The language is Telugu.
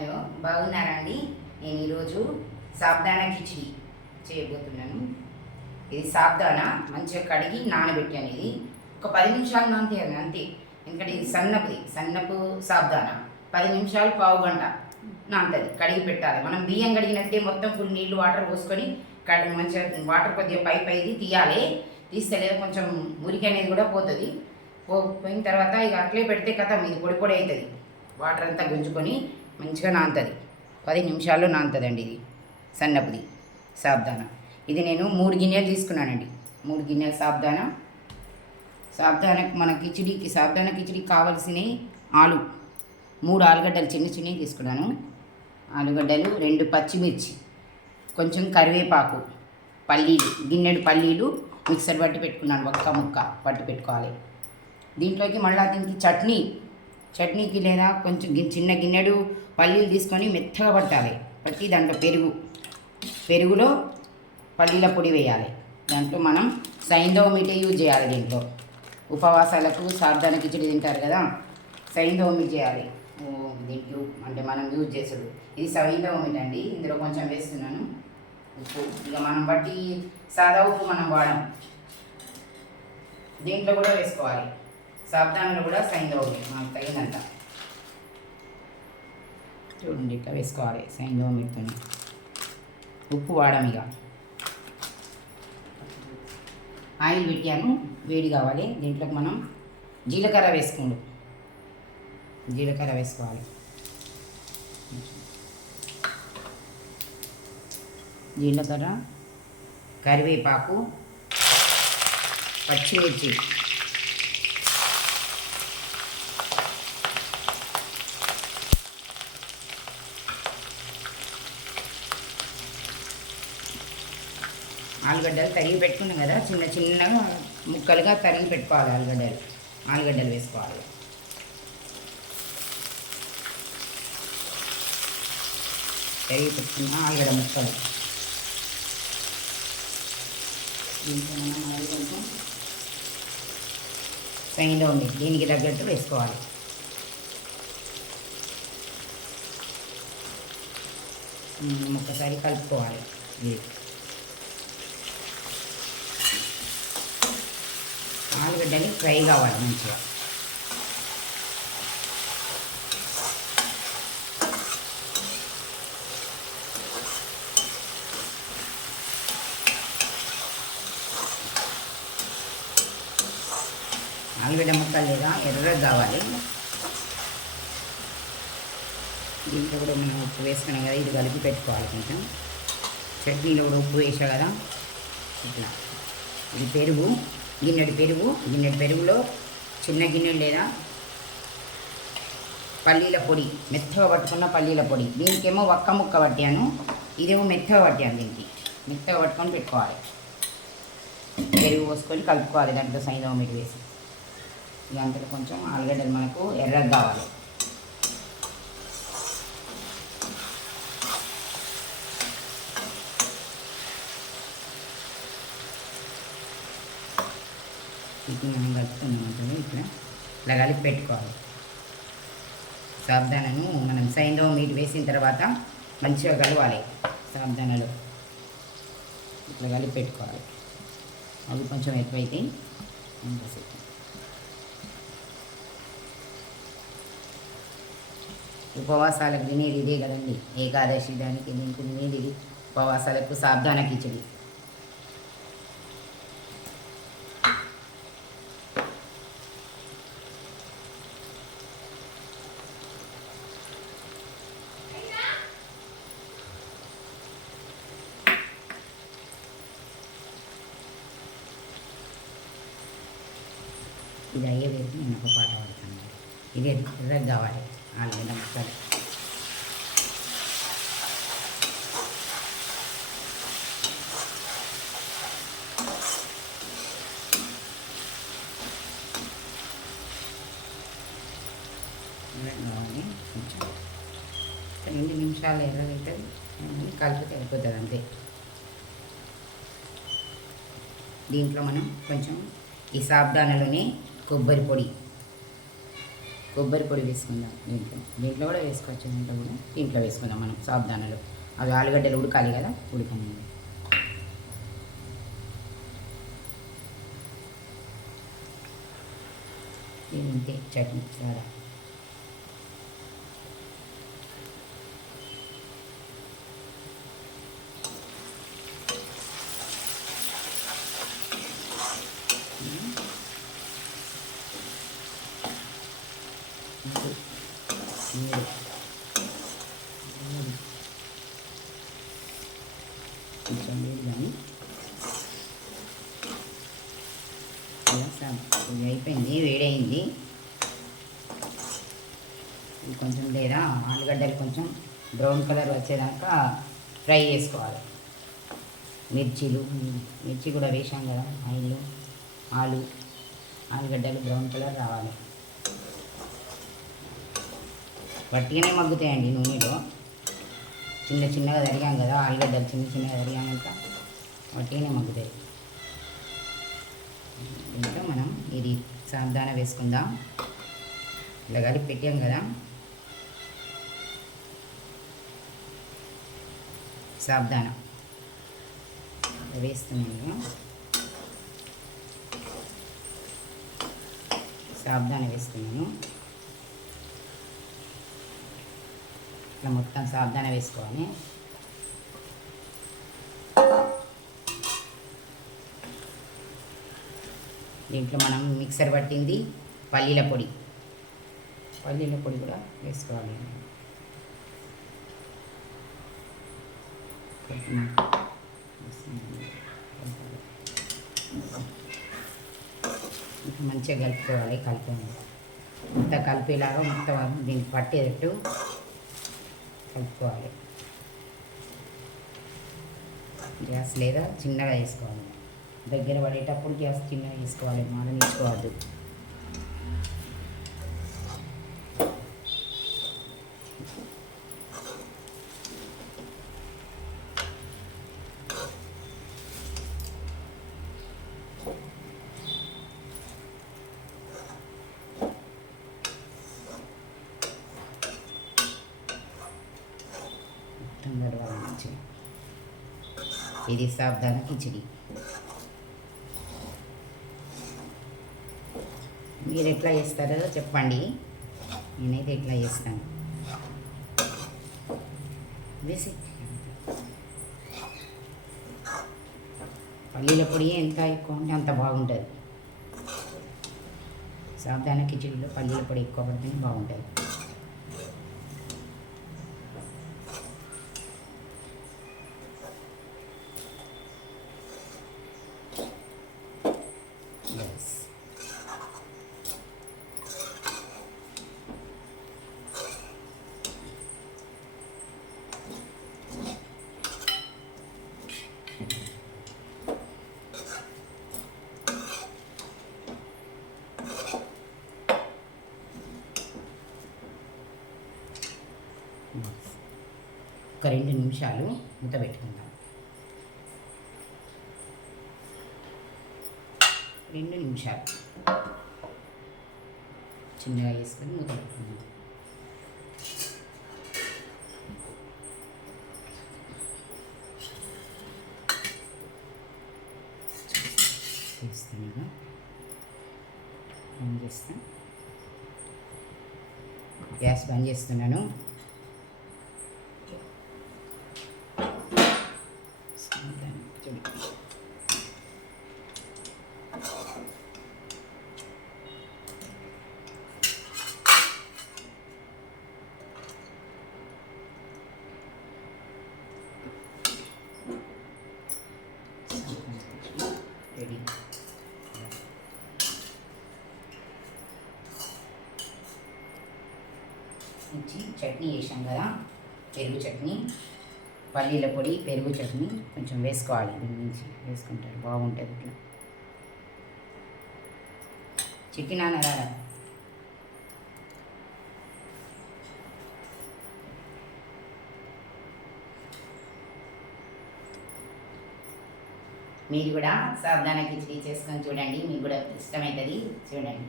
హలో, బాగున్నారా అండి? నేను ఈరోజు సాబ్దానా కిచిడి చేయబోతున్నాను. ఇది సాబ్దానా మంచిగా కడిగి నానబెట్టాను. ఇది ఒక 10 నిమిషాలు నానతేయాలి అంతే. ఎందుకంటే ఇది సన్నపు సాబ్దానా 10 నిమిషాలు పావు గంట నానుతుంది. కడిగి పెట్టాలి. మనం బియ్యం కడిగినట్టే మొత్తం ఫుల్ నీళ్ళు వాటర్ పోసుకొని మంచిగా వాటర్ కొద్దిగా పైది తీయాలి. తీస్తే లేదా కొంచెం మురికి అనేది కూడా పోతుంది. పోయిన తర్వాత ఇక అట్లే పెడితే కథ ఇది పొడి పొడి అవుతుంది. వాటర్ అంతా గుంజుకొని మంచిగా నానుతుంది. 10 నిమిషాల్లో నానుతుందండి. ఇది సన్నపుది సాబ్దానా. ఇది నేను 3 గిన్నెలు తీసుకున్నానండి. 3 గిన్నెలు సాబ్దానాకు మన కిచిడికి సాబ్దానా కిచిడికి కావాల్సినవి 3 ఆలుగడ్డలు చిన్నవి తీసుకున్నాను. ఆలుగడ్డలు, 2 పచ్చిమిర్చి, కొంచెం కరివేపాకు, పల్లీలు, గిన్నెడు పల్లీలు మిక్సర్ పట్టి పెట్టుకున్నాను. ఒక్క ముక్క పట్టి పెట్టుకోవాలి. దీంట్లోకి మళ్ళీ దీనికి చట్నీకి లేదా కొంచెం చిన్న గిన్నెడు పల్లీలు తీసుకొని మెత్తగా పట్టాలి. పట్టి దాంట్లో పెరుగులో పల్లీల పొడి వేయాలి. దాంట్లో మనం సైంధవ మీటే యూజ్ చేయాలి. దీంట్లో ఉపవాసాలకు సాబ్దానా కిచిడి తింటారు కదా, సైంధవ మీట్ చేయాలి. దీంట్లో అంటే మనం యూజ్ చేసాడు. ఇది సైంధవ మీట్ అండి. ఇందులో కొంచెం వేస్తున్నాను ఉప్పు. ఇక మనం బట్టి సాదా ఉప్పు మనం వాడం. దీంట్లో కూడా వేసుకోవాలి. సాబ్దానాలో కూడా సైంధవ మీట్ మనకు తగినంత చూడండి ఇట్లా వేసుకోవాలి. సైంధవ మీట్తో ఉప్పు వాడడం. ఇక ఆయిల్ పెట్టాను, వేడి కావాలి. దీంట్లోకి మనం జీలకర్ర వేసుకోవాలి. జీలకర్ర, కరివేపాకు, పచ్చిమిర్చి, ఆలుగడ్డలు తరిగి పెట్టుకున్నాం కదా, చిన్నగా ముక్కలుగా తరిగి పెట్టుకోవాలి. ఆలుగడ్డలు వేసుకోవాలి. తరిగి పెట్టుకున్న ఆలుగడ్డ ముక్కలు దీంట్లో మనం ఆయిల్ కొంచెం సైంధవ మీట్ దీనికి తగ్గట్టు వేసుకోవాలి. ఒక్కసారి కలుపుకోవాలి. ఇది ఆలుగడ్డని ఫ్రై కావాలి మంచిగా. ఆలుగడ్డ ముక్కలు లేదా ఎర్రగా కావాలి. దీంట్లో కూడా మనం ఉప్పు వేసుకున్నాం కదా, ఇది కలిపి పెట్టుకోవాలి. కొంచెం చట్నీలో కూడా ఉప్పు వేసా కదా. ఇట్లా ఇది గిన్నెడు పెరుగులో చిన్న గిన్నె లేదా పల్లీల పొడి, మెత్తగా పట్టుకున్న పల్లీల పొడి. దీనికేమో ఒక్క ముక్క పట్టాను, ఇదేమో మెత్తగా పట్టాను. దీనికి మెత్తగా పట్టుకొని పెట్టుకోవాలి. పెరుగు పోసుకొని కలుపుకోవాలి. దాంట్లో సైంధవ మీట్ వేసి ఇక అంతలో కొంచెం ఆలుగడ్డలు మనకు ఎర్రగా కావాలి. ఇది మనం కలుపుకున్నాం అంటే ఇట్లా కలిపి పెట్టుకోవాలి. సాబ్దానాను మనం సైంధవ మీట్ వేసిన తర్వాత మంచిగా కలవాలి. సాబ్దానాలో ఇట్లా కలిపి పెట్టుకోవాలి. అవి కొంచెం ఎక్కువైతే అంతసేపు ఉపవాసాలకు తినేది ఇదే కదండి. ఏకాదశి దానికి దీనికి తినేది ఇది. ఉపవాసాలకు సాబ్దానా కిచిడి. ఇది అయ్యేది నేను ఒక పాట పాడుతాను. ఇది ఎర్రగా కావాలి. ఆలుగడ్డ ముక్కలు కావాలి. కొంచెం 2 నిమిషాలు ఎర్రగైతే కలిపితే అయిపోతుంది అంతే. దీంట్లో మనం కొంచెం ఈ సాబ్దానాలోనే కొబ్బరి పొడి కొబ్బరి పొడి వేసుకుందాం దీంట్లో కూడా వేసుకోవచ్చు. దీంట్లో వేసుకుందాం మనం సాబుదానాలు. అవి ఆలుగడ్డలు ఉడకాలి కదా, ఉడకని ఇంతే చట్నీ చాలా. కొంచెం లేదు కానీ ఇది అయిపోయింది, వేడైంది. ఇది కొంచెం లేదా ఆలుగడ్డలు కొంచెం బ్రౌన్ కలర్ వచ్చేదాకా ఫ్రై చేసుకోవాలి. మిర్చి కూడా వేసాం కదా, ఆలుగడ్డలు బ్రౌన్ కలర్ రావాలి. వట్టిగానే మగ్గుతాయండి నూనెలో. చిన్నగా తరిగాం కదా ఆలుగడ్డలు, చిన్నగా తరిగాక వట్టిగానే మగ్గుతాయి. ఇంకా మనం ఇది సాబుదానా వేసుకుందాం. ఇలా కలిపి పెట్టాం కదా, సాబుదానా వేస్తున్నాను. సాబుదానా వేస్తున్నాను. ఇట్లా మొత్తం సాబుదానా వేసుకోవాలి. దీంట్లో మనం మిక్సర్ పట్టింది పల్లీల పొడి కూడా వేసుకోవాలి. మంచిగా కలుపుకోవాలి. ఇంత కలిపేలాగా మొత్తం దీనికి పట్టేటట్టు కలుపుకోవాలి. గ్యాస్ లేదా చిన్నగా వేసుకోవాలి. దగ్గర పడేటప్పుడు గ్యాస్ చిన్నగా వేసుకోవాలి, మాడనిచ్చుకోవద్దు. ఇది సాబుదానా కిచిడి. మీరు ఎట్లా చేస్తారో చెప్పండి, నేనైతే ఎట్లా చేస్తాను. పల్లీల పొడి ఎంత ఎక్కువ ఉంటే అంత బాగుంటుంది. సాబుదానా కిచిడిలో పల్లీల పొడి ఎక్కువ పడితేనే బాగుంటుంది. ఒక 2 నిమిషాలు మూత పెట్టుకుందాం. 2 నిమిషాలు చిన్నగా వేసుకొని మూత పెట్టుకుందాం. చేస్తాను, బంద్ చేస్తాను. గ్యాస్ బంద్ చేస్తున్నాను. రెడీ. చట్నీ చేసాం కదా, పెరుగు చట్నీ, పల్లీల పొడి, పెరుగు చట్నీ కొంచెం వేసుకోవాలి. దీని నుంచి వేసుకుంటారు బాగుంటుంది. ఇట్లా చిట్టి నాన్నరా మీరు కూడా సాబుదానా కిచిడి చేసుకొని చూడండి, మీకు కూడా ఇష్టమవుతుంది. చూడండి.